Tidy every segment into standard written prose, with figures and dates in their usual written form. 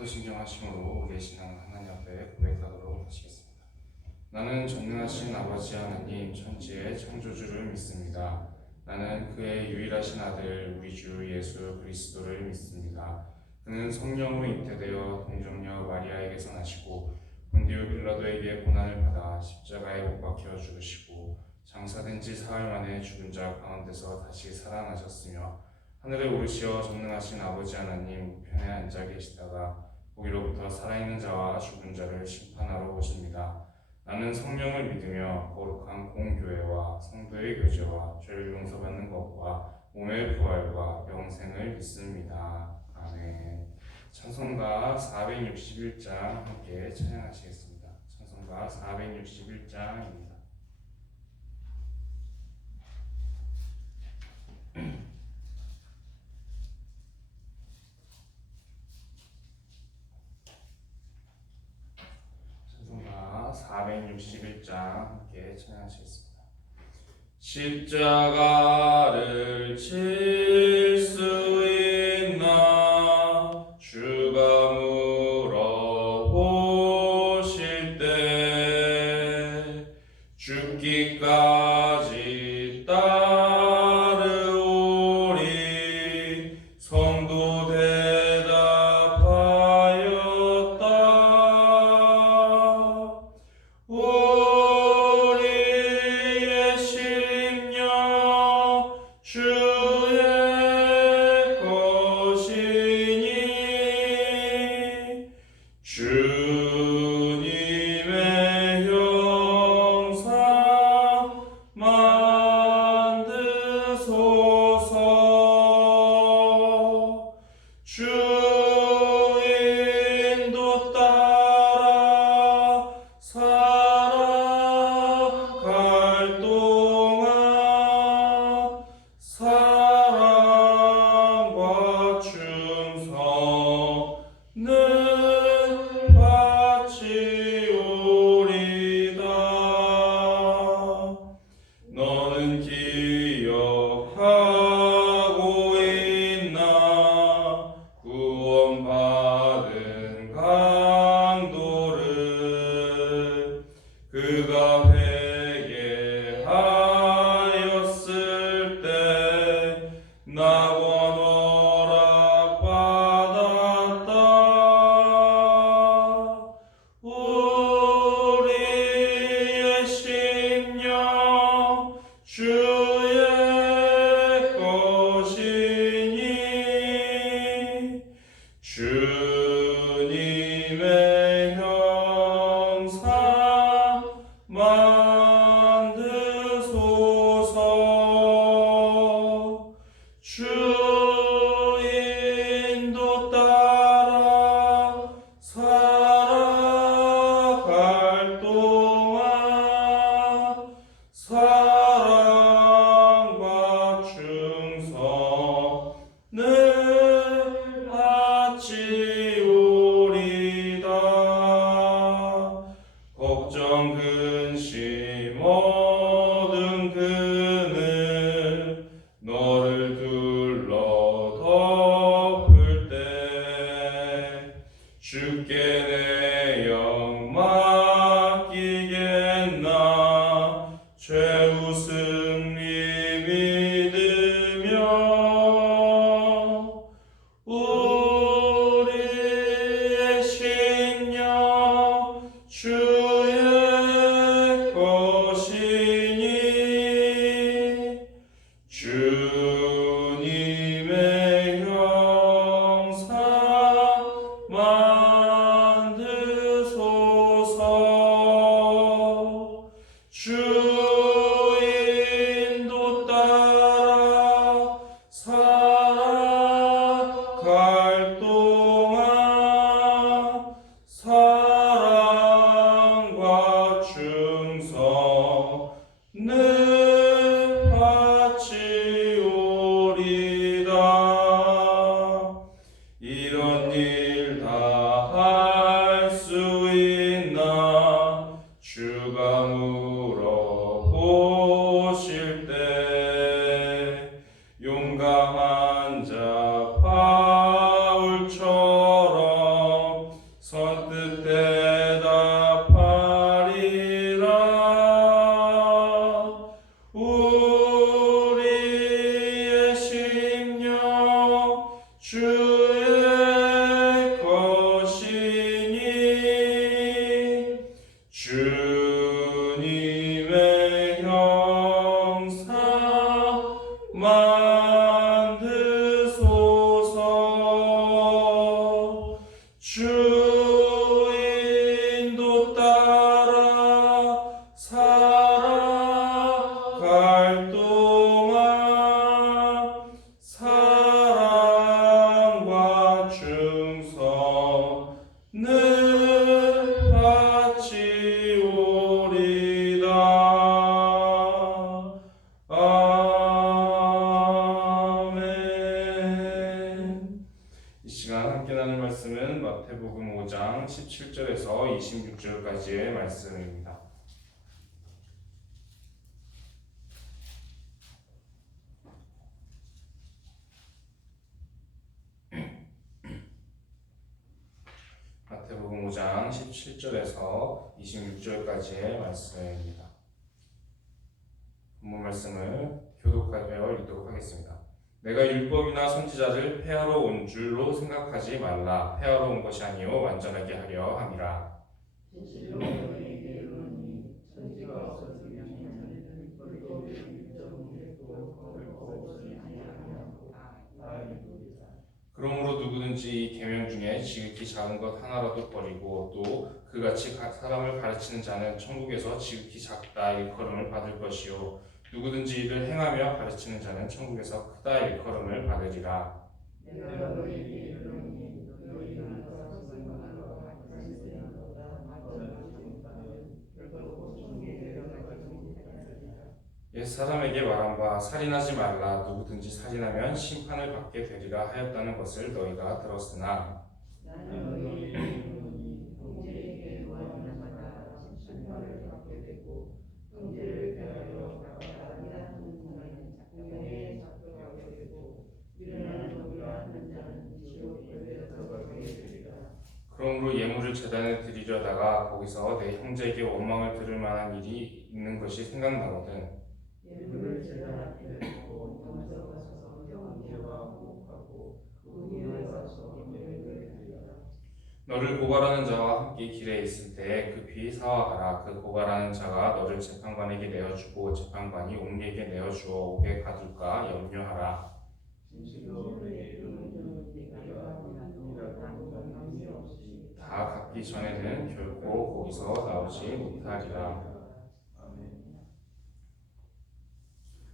사도신경하심으로 우리의 신앙을 하나님 앞에 고백하도록 하시겠습니다. 나는 전능하신 아버지 하나님 천지의 창조주를 믿습니다. 나는 그의 유일하신 아들 우리 주 예수 그리스도를 믿습니다. 그는 성령으로 잉태되어 동정녀 마리아에게서 나시고 본디오 빌라도에게 고난을 받아 십자가에 못 박혀 죽으시고 장사된 지 사흘 만에 죽은 자 가운데서 다시 살아나셨으며 하늘에 오르시어 전능하신 아버지 하나님 우편에 앉아 계시다가 거기로부터 살아있는 자와 죽은 자를 심판하러 오십니다. 나는 성령을 믿으며 거룩한 공교회와 성도의 교제와 죄를 용서받는 것과 몸의 부활과 영생을 믿습니다. 아멘. 찬송가 461장 함께 찬양하시겠습니다. 찬송가 461장입니다. 찬송가 461장 함께 찬양하시겠습니다. 십자가를 칠 수 있나 주가 물어보실 때 죽기까지 따르오리 성도 대답하였다. 우리의 심령 주의 것이니 주님의 형상 만드소서. 주 인도 따라 살아갈 동안 사랑과 충성을 바치오리다. 너는 기억하고 있나 구원받은 강도를 그가 회개하였을 때 낙원 허락받았다. 우리의 심령 주의 것이니 주님의 형상 만드소서. 주 인도 따라 살아갈 동안 사랑과 충성을 바치오리다. 걱정 근심 얻은 그늘 너를 둘러 덮을 때 주께 내 영 맡기겠나 최후 승리 믿으며 우리의 심령 주의 것이니 주님의 형상 만드소서. 인도 따라 살아갈 동안 사랑과 충성을 바치오리다. 아멘. 이 시간 함께 나눌 말씀은 마태복음 5장 17절에서 26절까지의 말씀입니다. 마태복음 5장 17절에서 26절까지의 말씀입니다. 본문 말씀을 교독하여 읽도록 하겠습니다. 내가 율법이나 선지자를 폐하러 온 줄로 생각하지 말라. 폐하러 온 것이 아니요 완전하게 하려 함이라. 진실로 너희에게 이르노니 천지가 없어지면 율법의 일정도 없어지지 아니하리라. 그러므로 누구든지 이 계명 중에 지극히 작은 것 하나라도 버리고 또 그같이 사람을 가르치는 자는 천국에서 지극히 작다 일컬음을 받을 것이요 누구든지 이를 행하며 가르치는 자는 천국에서 크다 일컬음을 받으리라. 내가 너희에게 이르노니 너희는 사소한과 간생보다 많은 바는 결코 천국에 들어가지 못하리라. 옛 사람에게 말한 바 살인하지 말라. 누구든지 살인하면 심판을 받게 되리라 하였다는 것을 너희가 들었으나 나는 너희에게 이르노니 형제에게 원하는 자마다 심판을 받게 되고 형제를 대하여 아니하는 자는 작경에 잡혀가게 되고 일어나는 법이라 하는 자는 지옥에 들어가게 되리라. 그러므로 예물을 제단에 드리려다가 거기서 내 형제에게 원망을 들을 만한 일이 있는 것이 생각나거든 예물을 제단 앞에 놓고 먼저 가서 형제와 화목하고 그 후에 와서 예물을 드리라. 너를 고발하는 자와 함께 길에 있을 때 급히 사와가라. 그 고발하는 자가 너를 재판관에게 내어주고 재판관이 옹리에게 내어주어 옥에 가둘까 염려하라. 진실로 너희에게 이르노니 내가 원하노라도 남이 없이 다 갚기 전에는 결코 거기서 나오지 못하리라.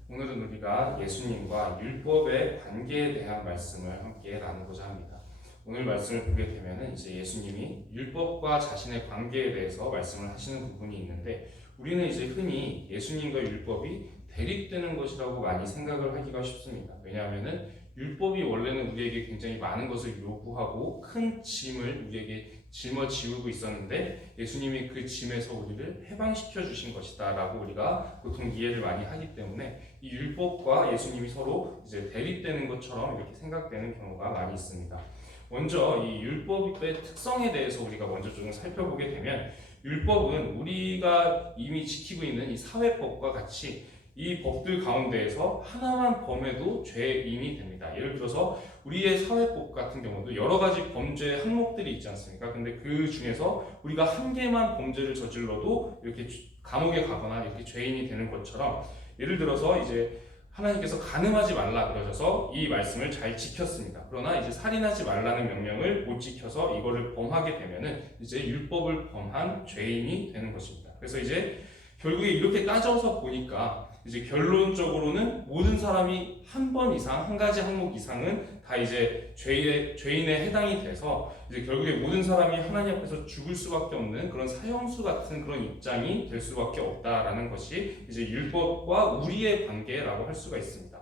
오늘은 우리가 예수님과 율법의 관계에 대한 말씀을 함께 나누고자 합니다. 오늘 말씀을 보게 되면 이제 예수님이 율법과 자신의 관계에 대해서 말씀을 하시는 부분이 있는데 우리는 이제 흔히 예수님과 율법이 대립되는 것이라고 많이 생각을 하기가 쉽습니다. 왜냐하면은 율법이 원래는 우리에게 굉장히 많은 것을 요구하고 큰 짐을 우리에게 짊어지우고 있었는데 예수님이 그 짐에서 우리를 해방시켜 주신 것이다 라고 우리가 보통 이해를 많이 하기 때문에 이 율법과 예수님이 서로 이제 대립되는 것처럼 이렇게 생각되는 경우가 많이 있습니다. 먼저 이 율법의 특성에 대해서 우리가 먼저 좀 살펴보게 되면 율법은 우리가 이미 지키고 있는 이 사회법과 같이 이 법들 가운데에서 하나만 범해도 죄인이 됩니다. 예를 들어서 우리의 사회법 같은 경우도 여러 가지 범죄 항목들이 있지 않습니까? 근데 그 중에서 우리가 한 개만 범죄를 저질러도 이렇게 감옥에 가거나 이렇게 죄인이 되는 것처럼 예를 들어서 이제 하나님께서 간음하지 말라 그러셔서 이 말씀을 잘 지켰습니다. 그러나 이제 살인하지 말라는 명령을 못 지켜서 이거를 범하게 되면은 이제 율법을 범한 죄인이 되는 것입니다. 그래서 이제 결국에 이렇게 따져서 보니까 이제 결론적으로는 모든 사람이 한 번 이상, 한 가지 항목 이상은 다 이제 죄인에 해당이 돼서 이제 결국에 모든 사람이 하나님 앞에서 죽을 수밖에 없는 그런 사형수 같은 그런 입장이 될 수밖에 없다라는 것이 이제 율법과 우리의 관계라고 할 수가 있습니다.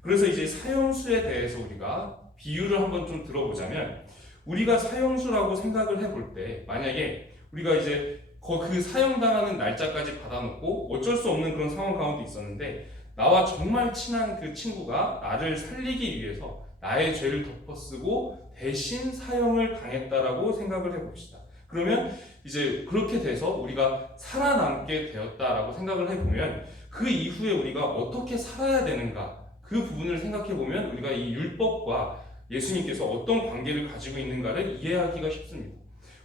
그래서 이제 사형수에 대해서 우리가 비유를 한번 좀 들어보자면 우리가 사형수라고 생각을 해볼 때 만약에 우리가 이제 그 사형당하는 날짜까지 받아놓고 어쩔 수 없는 그런 상황 가운데 있었는데 나와 정말 친한 그 친구가 나를 살리기 위해서 나의 죄를 덮어쓰고 대신 사형을 당했다라고 생각을 해봅시다. 그러면 이제 그렇게 돼서 우리가 살아남게 되었다라고 생각을 해보면 그 이후에 우리가 어떻게 살아야 되는가 그 부분을 생각해보면 우리가 이 율법과 예수님께서 어떤 관계를 가지고 있는가를 이해하기가 쉽습니다.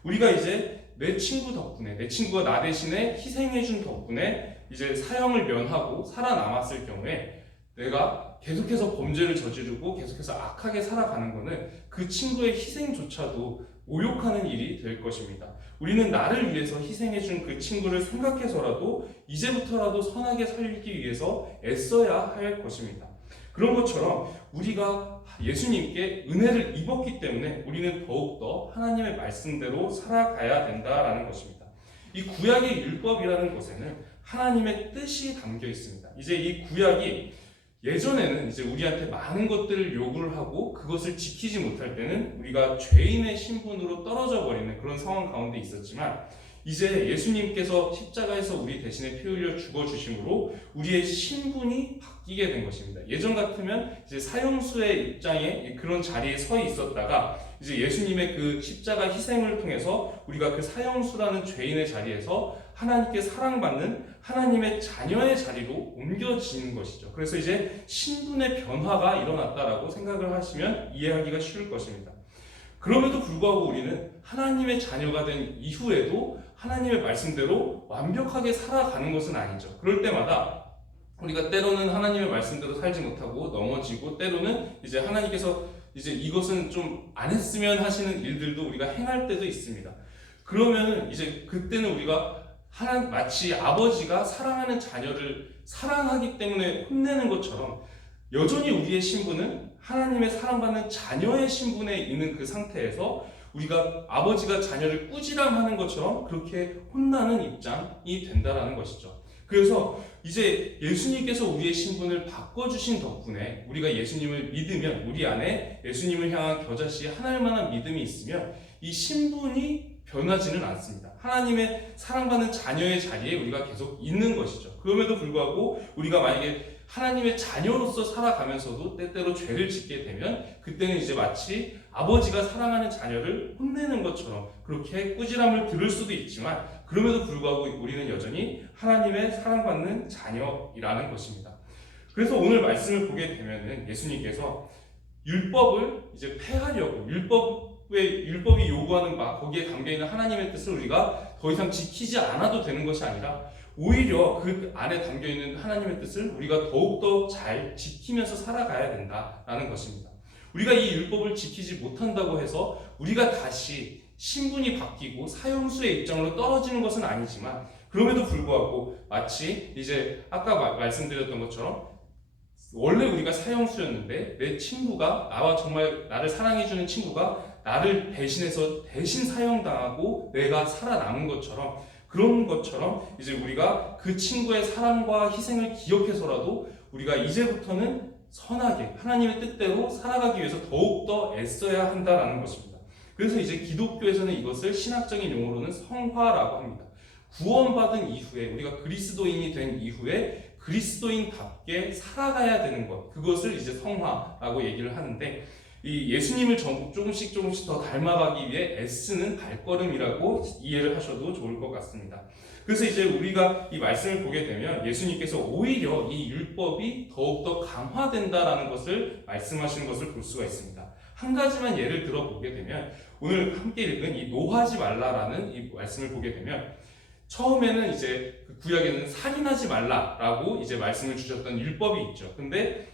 우리가 이제 내 친구 덕분에 내 친구가 나 대신에 희생해준 덕분에 이제 사형을 면하고 살아남았을 경우에 내가 계속해서 범죄를 저지르고 계속해서 악하게 살아가는 거는 그 친구의 희생조차도 모욕하는 일이 될 것입니다. 우리는 나를 위해서 희생해준 그 친구를 생각해서라도 이제부터라도 선하게 살기 위해서 애써야 할 것입니다. 그런 것처럼 우리가 예수님께 은혜를 입었기 때문에 우리는 더욱더 하나님의 말씀대로 살아가야 된다라는 것입니다. 이 구약의 율법이라는 것에는 하나님의 뜻이 담겨 있습니다. 이제 이 구약이 예전에는 이제 우리한테 많은 것들을 요구를 하고 그것을 지키지 못할 때는 우리가 죄인의 신분으로 떨어져 버리는 그런 상황 가운데 있었지만, 이제 예수님께서 십자가에서 우리 대신에 피 흘려 죽어주심으로 우리의 신분이 바뀌게 된 것입니다. 예전 같으면 이제 사형수의 입장에 그런 자리에 서 있었다가 이제 예수님의 그 십자가 희생을 통해서 우리가 그 사형수라는 죄인의 자리에서 하나님께 사랑받는 하나님의 자녀의 자리로 옮겨지는 것이죠. 그래서 이제 신분의 변화가 일어났다라고 생각을 하시면 이해하기가 쉬울 것입니다. 그럼에도 불구하고 우리는 하나님의 자녀가 된 이후에도 하나님의 말씀대로 완벽하게 살아가는 것은 아니죠. 그럴 때마다 우리가 때로는 하나님의 말씀대로 살지 못하고 넘어지고, 때로는 이제 하나님께서 이제 이것은 좀 안 했으면 하시는 일들도 우리가 행할 때도 있습니다. 그러면 이제 그때는 우리가 마치 아버지가 사랑하는 자녀를 사랑하기 때문에 혼내는 것처럼 여전히 우리의 신분은 하나님의 사랑받는 자녀의 신분에 있는 그 상태에서 우리가 아버지가 자녀를 꾸지람하는 것처럼 그렇게 혼나는 입장이 된다라는 것이죠. 그래서 이제 예수님께서 우리의 신분을 바꿔주신 덕분에 우리가 예수님을 믿으면, 우리 안에 예수님을 향한 겨자씨 하나일 만한 믿음이 있으면 이 신분이 변하지는 않습니다. 하나님의 사랑받는 자녀의 자리에 우리가 계속 있는 것이죠. 그럼에도 불구하고 우리가 만약에 하나님의 자녀로서 살아가면서도 때때로 죄를 짓게 되면 그때는 이제 마치 아버지가 사랑하는 자녀를 혼내는 것처럼 그렇게 꾸지람을 들을 수도 있지만, 그럼에도 불구하고 우리는 여전히 하나님의 사랑받는 자녀이라는 것입니다. 그래서 오늘 말씀을 보게 되면은 예수님께서 율법을 이제 폐하려고, 율법이 요구하는 거기에 담겨있는 하나님의 뜻을 우리가 더 이상 지키지 않아도 되는 것이 아니라 오히려 그 안에 담겨있는 하나님의 뜻을 우리가 더욱더 잘 지키면서 살아가야 된다라는 것입니다. 우리가 이 율법을 지키지 못한다고 해서 우리가 다시 신분이 바뀌고 사형수의 입장으로 떨어지는 것은 아니지만, 그럼에도 불구하고 마치 이제 아까 말씀드렸던 것처럼 원래 우리가 사형수였는데 내 친구가, 나와 정말 나를 사랑해주는 친구가 나를 대신해서 대신 사형당하고 내가 살아남은 것처럼, 그런 것처럼 이제 우리가 그 친구의 사랑과 희생을 기억해서라도 우리가 이제부터는 선하게 하나님의 뜻대로 살아가기 위해서 더욱더 애써야 한다라는 것입니다. 그래서 이제 기독교에서는 이것을 신학적인 용어로는 성화라고 합니다. 구원받은 이후에, 우리가 그리스도인이 된 이후에 그리스도인답게 살아가야 되는 것, 그것을 이제 성화라고 얘기를 하는데, 이 예수님을 조금씩 더 닮아가기 위해 애쓰는 발걸음이라고 이해를 하셔도 좋을 것 같습니다. 그래서 이제 우리가 이 말씀을 보게 되면 예수님께서 오히려 이 율법이 더욱더 강화된다라는 것을 말씀하시는 것을 볼 수가 있습니다. 한 가지만 예를 들어 보게 되면, 오늘 함께 읽은 이 노하지 말라라는 이 말씀을 보게 되면, 처음에는 이제 그 구약에는 살인하지 말라라고 이제 말씀을 주셨던 율법이 있죠. 근데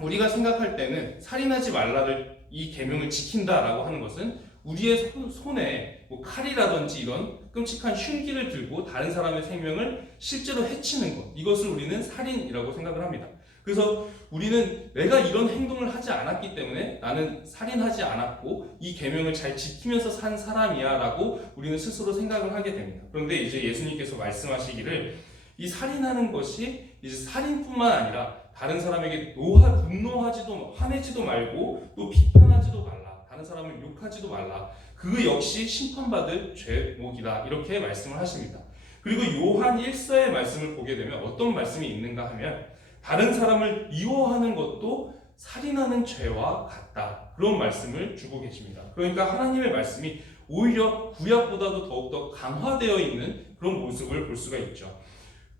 우리가 생각할 때는 살인하지 말라를, 이 계명을 지킨다라고 하는 것은 우리의 손에 뭐 칼이라든지 이런 끔찍한 흉기를 들고 다른 사람의 생명을 실제로 해치는 것, 이것을 우리는 살인이라고 생각을 합니다. 그래서 우리는 내가 이런 행동을 하지 않았기 때문에 나는 살인하지 않았고 이 계명을 잘 지키면서 산 사람이야 라고 우리는 스스로 생각을 하게 됩니다. 그런데 이제 예수님께서 말씀하시기를, 이 살인하는 것이 이제 살인뿐만 아니라 다른 사람에게 분노하지도, 화내지도 말고 또 비판하지도 말라, 다른 사람을 욕하지도 말라, 그 역시 심판받을 죄목이다, 이렇게 말씀을 하십니다. 그리고 요한 1서의 말씀을 보게 되면 어떤 말씀이 있는가 하면, 다른 사람을 미워하는 것도 살인하는 죄와 같다, 그런 말씀을 주고 계십니다. 그러니까 하나님의 말씀이 오히려 구약보다도 더욱더 강화되어 있는 그런 모습을 볼 수가 있죠.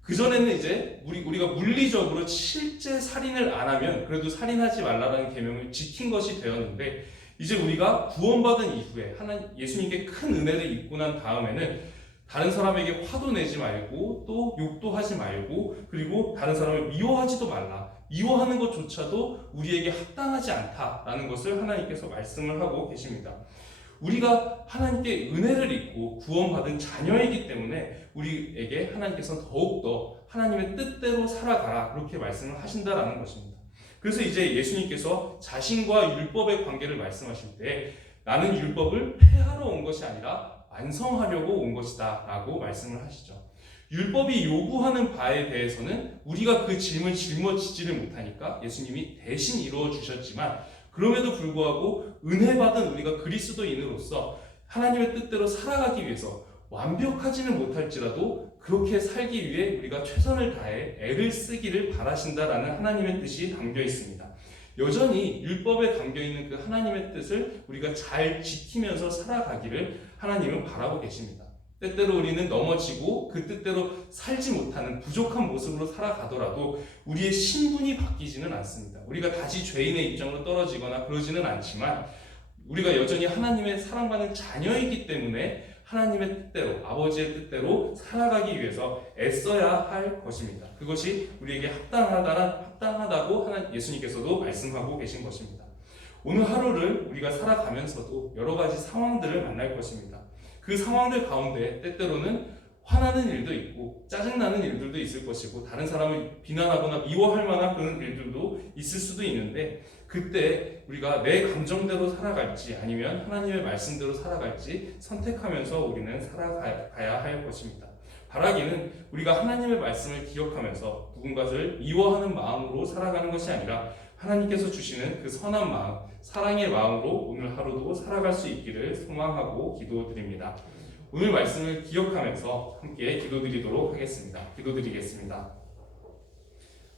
그전에는 이제 우리가 물리적으로 실제 살인을 안 하면 그래도 살인하지 말라는 계명을 지킨 것이 되었는데, 이제 우리가 구원받은 이후에 예수님께 큰 은혜를 입고 난 다음에는 다른 사람에게 화도 내지 말고 또 욕도 하지 말고, 그리고 다른 사람을 미워하지도 말라, 미워하는 것조차도 우리에게 합당하지 않다라는 것을 하나님께서 말씀을 하고 계십니다. 우리가 하나님께 은혜를 입고 구원받은 자녀이기 때문에 우리에게 하나님께서는 더욱더 하나님의 뜻대로 살아가라 그렇게 말씀을 하신다라는 것입니다. 그래서 이제 예수님께서 자신과 율법의 관계를 말씀하실 때 나는 율법을 폐하러 온 것이 아니라 완성하려고 온 것이다 라고 말씀을 하시죠. 율법이 요구하는 바에 대해서는 우리가 그 짐을 짊어지지를 못하니까 예수님이 대신 이루어 주셨지만 그럼에도 불구하고 은혜 받은 우리가 그리스도인으로서 하나님의 뜻대로 살아가기 위해서 완벽하지는 못할지라도 그렇게 살기 위해 우리가 최선을 다해 애를 쓰기를 바라신다라는 하나님의 뜻이 담겨 있습니다. 여전히 율법에 담겨 있는 그 하나님의 뜻을 우리가 잘 지키면서 살아가기를 하나님은 바라고 계십니다. 때때로 우리는 넘어지고 그 뜻대로 살지 못하는 부족한 모습으로 살아가더라도 우리의 신분이 바뀌지는 않습니다. 우리가 다시 죄인의 입장으로 떨어지거나 그러지는 않지만 우리가 여전히 하나님의 사랑받는 자녀이기 때문에 하나님의 뜻대로, 아버지의 뜻대로 살아가기 위해서 애써야 할 것입니다. 그것이 우리에게 합당하다고 예수님께서도 말씀하고 계신 것입니다. 오늘 하루를 우리가 살아가면서도 여러 가지 상황들을 만날 것입니다. 그 상황들 가운데 때때로는 화나는 일도 있고 짜증나는 일들도 있을 것이고 다른 사람을 비난하거나 미워할 만한 그런 일들도 있을 수도 있는데 그때 우리가 내 감정대로 살아갈지 아니면 하나님의 말씀대로 살아갈지 선택하면서 우리는 살아가야 할 것입니다. 바라기는 우리가 하나님의 말씀을 기억하면서 누군가를 미워하는 마음으로 살아가는 것이 아니라 하나님께서 주시는 그 선한 마음, 사랑의 마음으로 오늘 하루도 살아갈 수 있기를 소망하고 기도드립니다. 오늘 말씀을 기억하면서 함께 기도드리도록 하겠습니다. 기도드리겠습니다.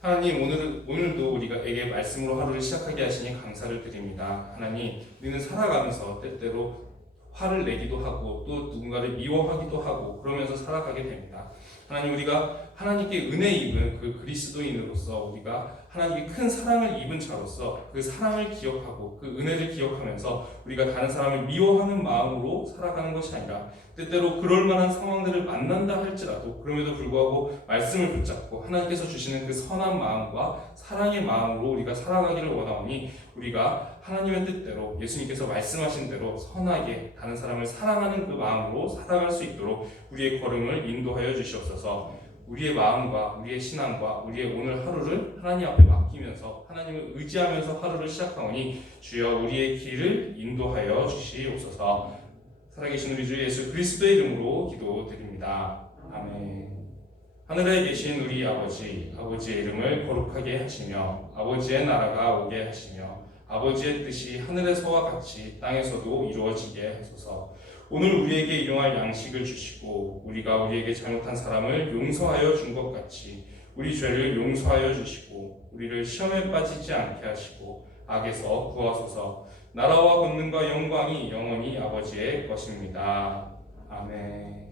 하나님, 오늘도 우리에게 말씀으로 하루를 시작하게 하시니 감사를 드립니다. 하나님, 우리는 살아가면서 때때로 화를 내기도 하고 또 누군가를 미워하기도 하고 그러면서 살아가게 됩니다. 하나님, 우리가 하나님께 은혜 입은 그 그리스도인으로서 우리가 하나님께 큰 사랑을 입은 자로서 그 사랑을 기억하고 그 은혜를 기억하면서 우리가 다른 사람을 미워하는 마음으로 살아가는 것이 아니라 때때로 그럴 만한 상황들을 만난다 할지라도 그럼에도 불구하고 말씀을 붙잡고 하나님께서 주시는 그 선한 마음과 사랑의 마음으로 우리가 살아가기를 원하오니 우리가 하나님의 뜻대로 예수님께서 말씀하신 대로 선하게 다른 사람을 사랑하는 그 마음으로 살아갈 수 있도록 우리의 걸음을 인도하여 주시옵소서. 우리의 마음과 우리의 신앙과 우리의 오늘 하루를 하나님 앞에 맡기면서 하나님을 의지하면서 하루를 시작하오니 주여 우리의 길을 인도하여 주시옵소서. 살아계신 우리 주 예수 그리스도의 이름으로 기도드립니다. 아멘. 하늘에 계신 우리 아버지의 이름을 거룩하게 하시며 아버지의 나라가 오게 하시며 아버지의 뜻이 하늘에서와 같이 땅에서도 이루어지게 하소서. 오늘 우리에게 일용할 양식을 주시고 우리가 우리에게 잘못한 사람을 용서하여 준 것 같이 우리 죄를 용서하여 주시고 우리를 시험에 빠지지 않게 하시고 악에서 구하소서. 나라와 권능과 영광이 영원히 아버지의 것입니다. 아멘.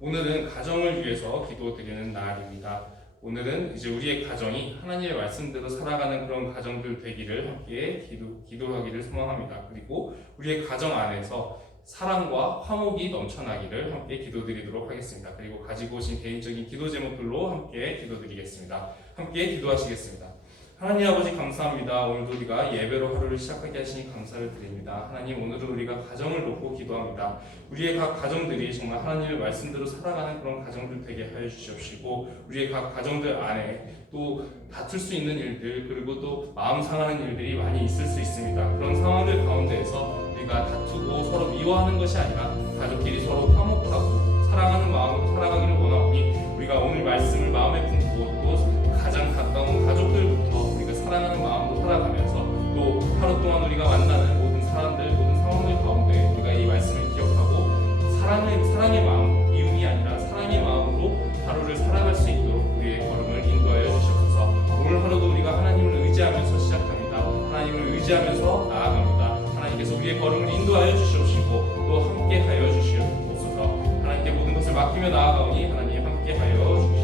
오늘은 가정을 위해서 기도드리는 날입니다. 오늘은 이제 우리의 가정이 하나님의 말씀대로 살아가는 그런 가정들 되기를 함께 기도하기를 소망합니다. 그리고 우리의 가정 안에서 사랑과 화목이 넘쳐나기를 함께 기도드리도록 하겠습니다. 그리고 가지고 오신 개인적인 기도 제목들로 함께 기도드리겠습니다. 함께 기도하시겠습니다. 하나님 아버지 감사합니다. 오늘도 우리가 예배로 하루를 시작하게 하시니 감사를 드립니다. 하나님, 오늘은 우리가 가정을 놓고 기도합니다. 우리의 각 가정들이 정말 하나님의 말씀대로 살아가는 그런 가정들 되게 하여 주시옵시고 우리의 각 가정들 안에 또 다툴 수 있는 일들 그리고 또 마음 상하는 일들이 많이 있을 수 있습니다. 그런 상황들 가운데에서 우리가 다투고 서로 미워하는 것이 아니라 가족끼리 서로 화목하고 사랑하는 마음으로 살아가기를 원하오니 우리가 오늘 말씀을 마음에 품고 또 가장 가까운 가족들부터 우리가 사랑하는 마음으로 살아가면서 또 하루 동안 우리가 만나는 모든 사람들, 모든 상황들 가운데 우리가 이 말씀을 기억하고 사랑의 마음, 미움이 아니라 사랑의 마음으로 하루를 살아갈 수 있도록 우리의 걸음을 인도하여 주시옵소서. 오늘 하루도 우리가 하나님을 의지하면서 시작합니다. 하나님을 의지하면서 나아갑니다. 하나님께서 우리의 걸음을 인도하여 주시옵시고 또 함께하여 주시옵소서. 하나님께 모든 것을 맡기며 나아가오니 하나님 함께하여 주시옵소서.